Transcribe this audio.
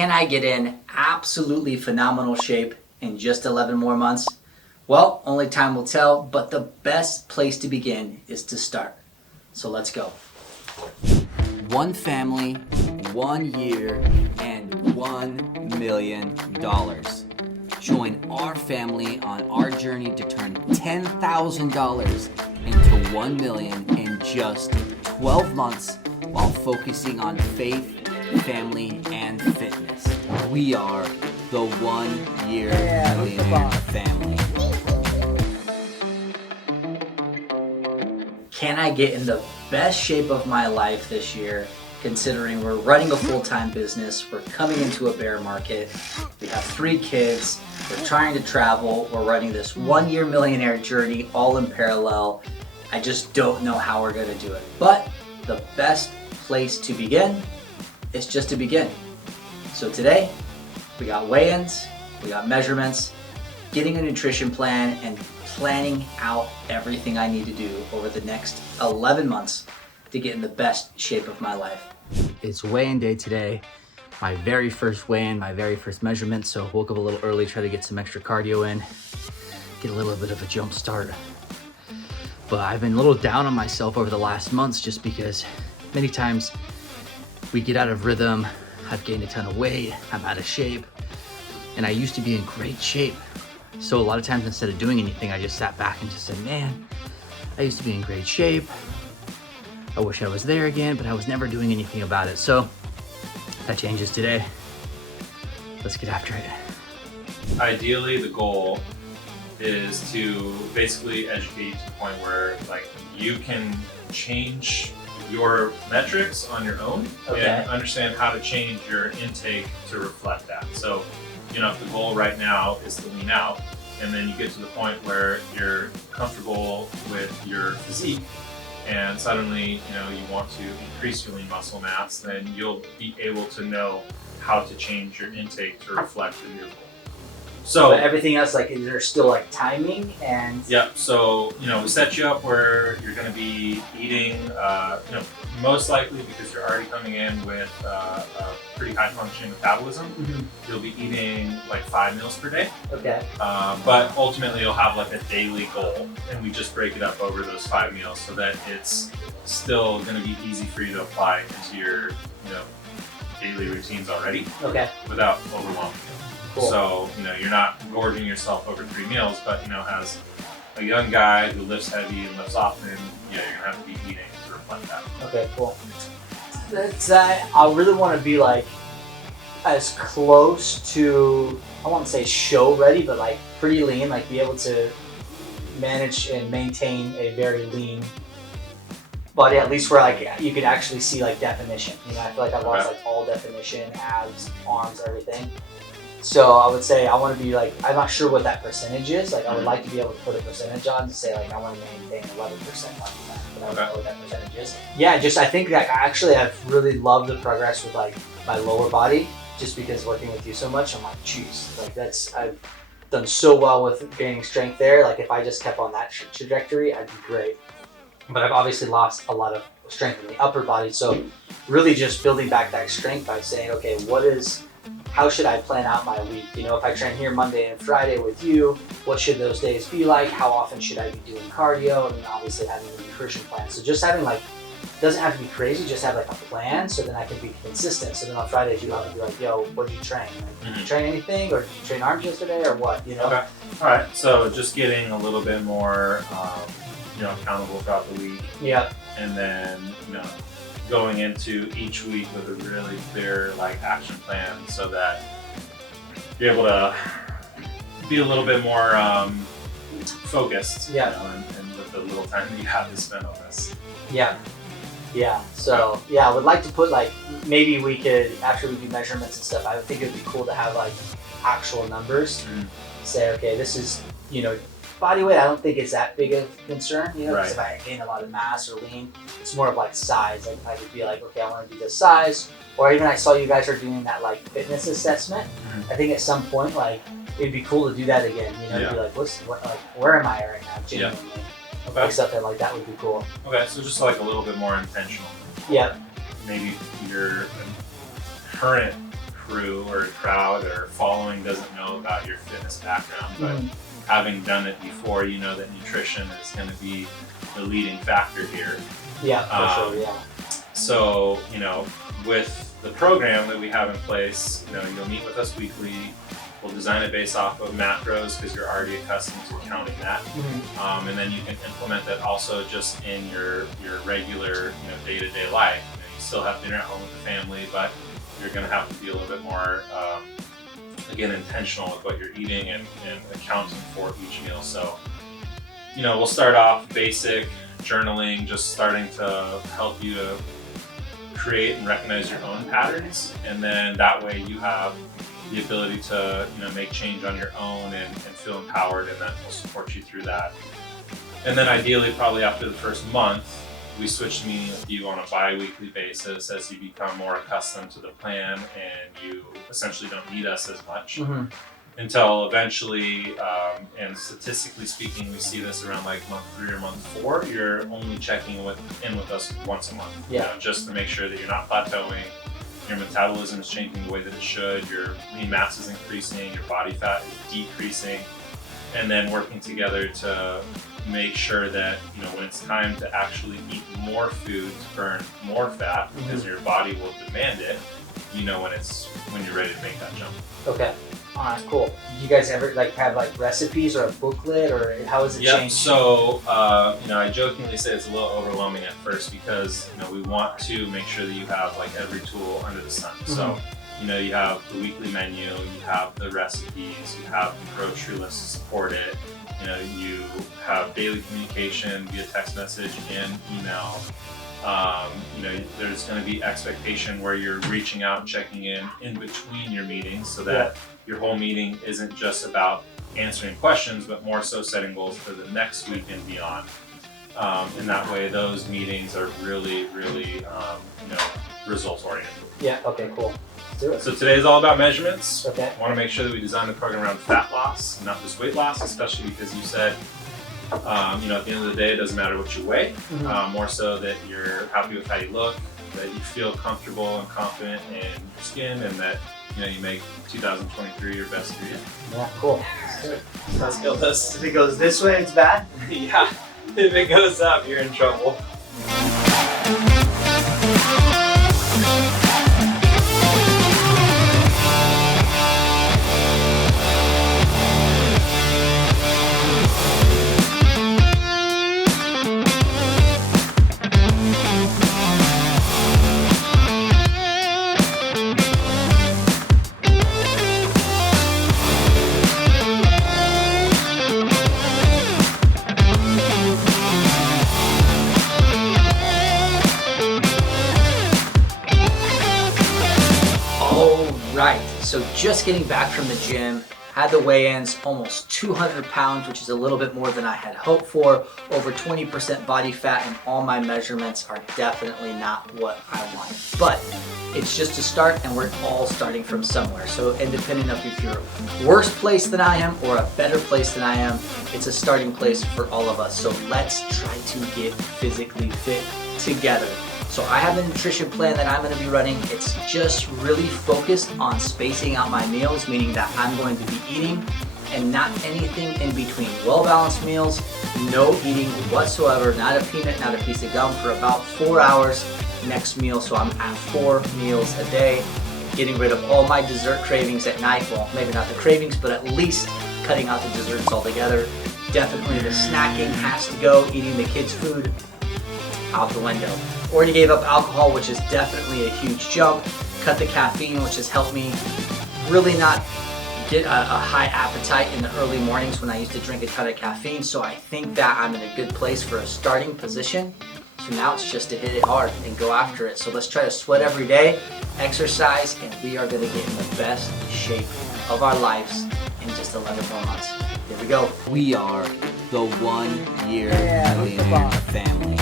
Can I get in absolutely phenomenal shape in just 11 more months? Well, only time will tell, but the best place to begin is to start. So let's go. One family, 1 year, and $1 million. Join our family on our journey to turn $10,000 into $1 million in just 12 months while focusing on faith, family, and fitness. We are the 1 Year Millionaire family. Can I get in the best shape of my life this year, considering we're running a full-time business, we're coming into a bear market, we have 3 kids, we're trying to travel, we're running this 1 Year Millionaire journey all in parallel. I just don't know how we're gonna do it. But the best place to begin is just to begin. So today, we got weigh-ins, we got measurements, getting a nutrition plan, and planning out everything I need to do over the next 11 months to get in the best shape of my life. It's weigh-in day today. My very first weigh-in, my very first measurement. So woke up a little early, try to get some extra cardio in, get a little bit of a jump start. But I've been a little down on myself over the last months just because many times we get out of rhythm. I've gained a ton of weight, I'm out of shape, and I used to be in great shape. So a lot of times instead of doing anything, I just sat back and just said, man, I used to be in great shape. I wish I was there again, but I was never doing anything about it. So that changes today. Let's get after it. Ideally, the goal is to basically educate to the point where you can change your metrics on your own and understand how to change your intake to reflect that. So, if the goal right now is to lean out, and then you get to the point where you're comfortable with your physique, and suddenly, you want to increase your lean muscle mass, then you'll be able to know how to change your intake to reflect the new goal. So but everything else, is there still timing and? Yep. So, we set you up where you're going to be eating, most likely because you're already coming in with a pretty high functioning metabolism. Mm-hmm. You'll be eating 5 meals per day. Okay. But ultimately you'll have a daily goal, and we just break it up over those 5 meals so that it's still going to be easy for you to apply into your, daily routines already. Okay. Without overwhelming. Cool. So, you're not gorging yourself over 3 meals, but, as a young guy who lifts heavy and lifts often, you're going to have to be eating to reflect that. Okay, cool. I really want to be as close to, I won't say show ready, but pretty lean, be able to manage and maintain a very lean body, at least where you can actually see definition. I feel I've lost all definition, abs, arms, everything. So I would say I want to be I'm not sure what that percentage is. I would like to be able to put a percentage on to say I want to maintain 11% body fat, but I don't know what that percentage is. Yeah, I think I've really loved the progress with my lower body, just because working with you so much, I'm jeez, I've done so well with gaining strength there. If I just kept on that trajectory, I'd be great. But I've obviously lost a lot of strength in the upper body. So really just building back that strength by saying, okay, how should I plan out my week? If I train here Monday and Friday with you, what should those days be like? How often should I be doing cardio? And then obviously having a nutrition plan. So just having doesn't have to be crazy, just have a plan so then I can be consistent. So then on Fridays you have to be yo, what did you train? Did you train anything, or did you train arms yesterday, or what? Okay. All right. So just getting a little bit more, accountable throughout the week. Yeah. And then, going into each week with a really clear action plan so that you're able to be a little bit more focused. Yeah. And with the little time that you have to spend on this. Yeah. Yeah. So I would like to put maybe we could, after we do measurements and stuff, I would think it would be cool to have actual numbers. Say, okay, this is body weight. I don't think it's that big of a concern, because if I gain a lot of mass or lean, it's more of size. If I could be okay, I want to do this size, or even I saw you guys are doing that fitness assessment. I think at some point it'd be cool to do that again. To be where am I right now? Genuinely. Okay. Something like that would be cool. Okay, so just a little bit more intentional. Yeah. Maybe your current crew or crowd or following doesn't know about your fitness background, but having done it before, you know that nutrition is going to be the leading factor here. Yeah, for sure, yeah. So, you know, with the program that we have in place, you know, you'll meet with us weekly. We'll design it based off of macros because you're already accustomed to counting that. And then you can implement that also just in your regular, you know, day-to-day life. You know, you still have dinner at home with the family, but you're going to have to be a little bit more, again, intentional with what you're eating and accounting for each meal. So, you know, we'll start off basic journaling, just starting to help you to create and recognize your own patterns. And then that way you have the ability to, you know, make change on your own and feel empowered, and that will support you through that. And then ideally, probably after the first month, we switch to meeting with you on a bi-weekly basis as you become more accustomed to the plan and you essentially don't need us as much. Until eventually, and statistically speaking, we see this around like month 3 or month 4, you're only checking in with us once a month. You know, just to make sure that you're not plateauing, your metabolism is changing the way that it should, your lean mass is increasing, your body fat is decreasing, and then working together to make sure that, you know, when it's time to actually eat more food to burn more fat, because your body will demand it, you know when you're ready to make that jump. Okay. Alright, cool. Do you guys ever like have like recipes or a booklet, or how has it changed? So you know, I jokingly say it's a little overwhelming at first because, you know, we want to make sure that you have like every tool under the sun. So, you know, you have the weekly menu, you have the recipes, you have the grocery list to support it. You know, you have daily communication via text message and email. You know, there's going to be expectation where you're reaching out and checking in between your meetings, so that your whole meeting isn't just about answering questions, but more so setting goals for the next week and beyond. And that way, those meetings are really, you know, results oriented. Yeah. Okay. Cool. Let's do it. So today is all about measurements. Okay. I want to make sure that we design the program around fat loss, not just weight loss, especially because you said, you know, at the end of the day, it doesn't matter what you weigh, more so that you're happy with how you look, that you feel comfortable and confident in your skin, and that, you know, you make 2023 your best year. Yeah, cool. Let's go. If it goes this way, it's bad? Yeah. If it goes up, you're in trouble. Right, so just getting back from the gym, had the weigh-ins, almost 200 pounds, which is a little bit more than I had hoped for, over 20% body fat, and all my measurements are definitely not what I want. But it's just a start, and we're all starting from somewhere. So independent of if you're worse place than I am or a better place than I am, it's a starting place for all of us. So let's try to get physically fit together. So I have a nutrition plan that I'm going to be running. It's just really focused on spacing out my meals, meaning that I'm going to be eating and not anything in between. Well-balanced meals, no eating whatsoever, not a peanut, not a piece of gum for about 4 hours next meal. So I'm at 4 meals a day, getting rid of all my dessert cravings at night. Well, maybe not the cravings, but at least cutting out the desserts altogether. Definitely the snacking has to go, eating the kids' food out the window. Already gave up alcohol, which is definitely a huge jump. Cut the caffeine, which has helped me really not get a high appetite in the early mornings when I used to drink a ton of caffeine. So I think that I'm in a good place for a starting position. So now it's just to hit it hard and go after it. So let's try to sweat every day, exercise, and we are going to get in the best shape of our lives in just 11 more months. Here we go. We are the 1 Year Millionaire Family.